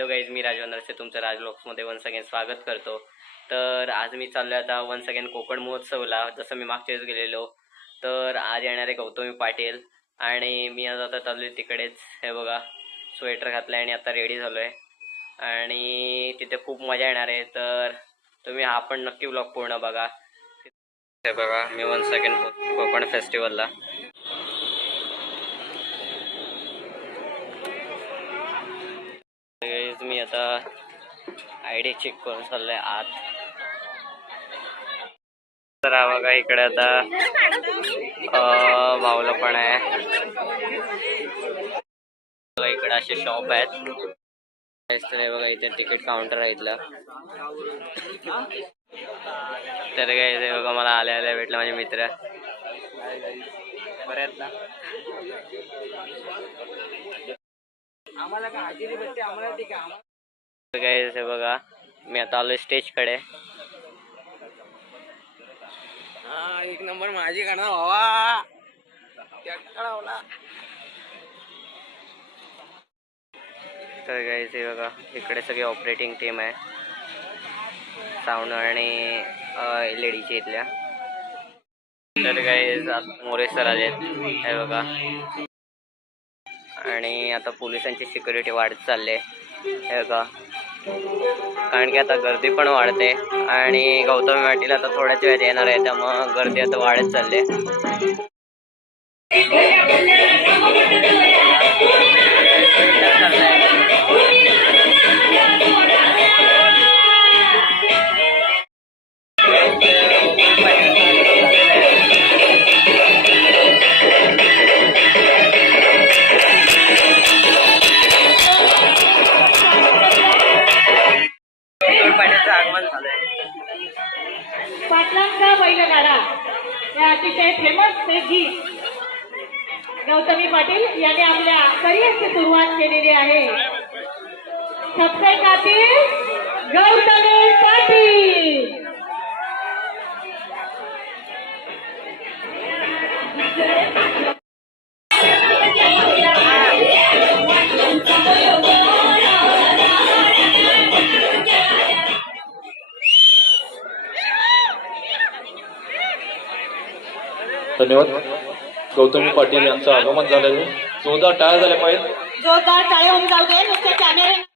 Hello guys, मी राजवंदरचे तुमचं राज ब्लॉग्समध्ये once again स्वागत करतो. तर आज मी चाललो आहे आता वन्स अगेन कोकण महोत्सवला. जसं मी मागच्या वेळेस गेलेलो, तर आज येणारे गौतमी पाटील आणि मी आज आता चाललो आहे तिकडेच. हे बघा, स्वेटर घातलं आहे आणि आता रेडी झालो आहे आणि तिथे खूप मजा येणार आहे. तर तुम्ही हा पण नक्की ब्लॉग पूर्ण बघा. हे बघा, मी वन्स अगेन कोकण फेस्टिवलला. मी आता आयडी चेक करून चाललोय आत. तर हा बघा, इकडे आता भावलं पण आहे. इकडे असे शॉप आहेत. बघा, इथे तिकीट काउंटर आहे इथलं. तर काय इथे बघा, मला आल्या भेटलं माझे मित्र. बऱ्याच ना आम्हाला काय बघा, मी आता आलोय स्टेज कडे. हा, एक नंबर माझी गाणं भावा. तर गाईज हे बघा, इकडे सगळी ऑपरेटिंग टीम आहे, साऊंड आणि LED इथल्या. तर गाईज मोरे सर आलेत, हे बघा. आणि आता पोलिसांची सिक्युरिटी वाढत चालली आहे, हे बघा. कारण की आता गर्दी पण वाढते आणि गौतमी पाटील आता थोड्याच वेळात येणार आहे, त्यामुळं गर्दी आता वाढत चालली आहे. पाटलांचा बैलगाडा या अतिशय फेमस ते गीत गौतमी पाटील यांनी आपल्या करिअरची सुरुवात केलेली आहे. सबसे खातील गौतमी पाटील. धन्यवाद. गौतमी पाटील यांचं आगमन झालेलं. जोरदार टाळ्या झाल्या पाहिजे. जोरदार टाळ्या होऊन जाऊ दे. नुसते कॅमेरे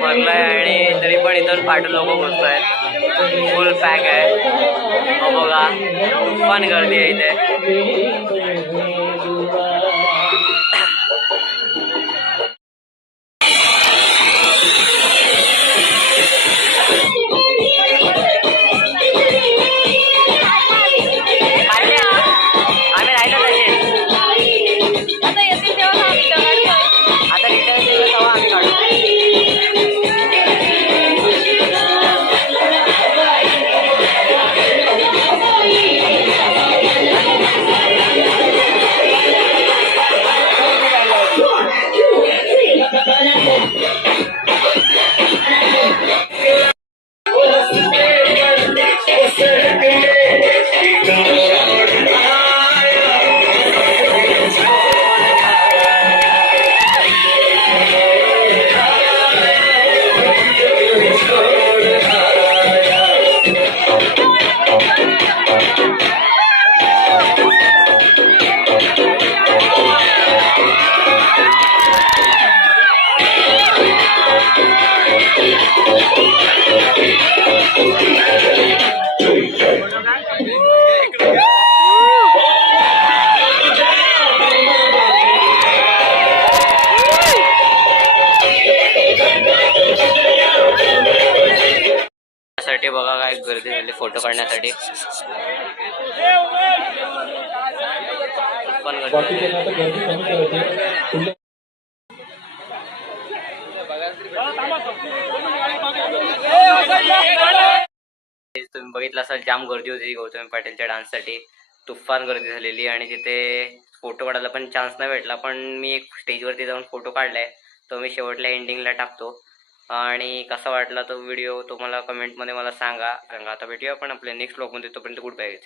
बसल्या आणि तरी पण इथून पाटील लोक बसत आहेत. फुल पॅक आहे बघा, तुफान गर्दी आहे इथे. बघा काय गर्दी झाली फोटो काढण्यासाठी. तुफान गर्दी बाकी झाली. त्यांना आता गर्दी कमी करायची पुढल्या तुम्ही बघितलं असाल जाम गर्दी होती गौतमी पाटीलच्या डान्ससाठी. तुफान गर्दी झालेली आणि तिथे फोटो काढायला पण चान्स नाही भेटला, पण मी एक स्टेजवरती जाऊन फोटो काढलाय, तो मी शेवटल्या एंडिंगला टाकतो. आणि कसा वाटला तो व्हिडिओ तुम्हाला कमेंटमध्ये मला सांगा. आता भेटूया आपण आपल्या नेक्स्ट ब्लॉगमध्ये. तोपर्यंत गुड बाय.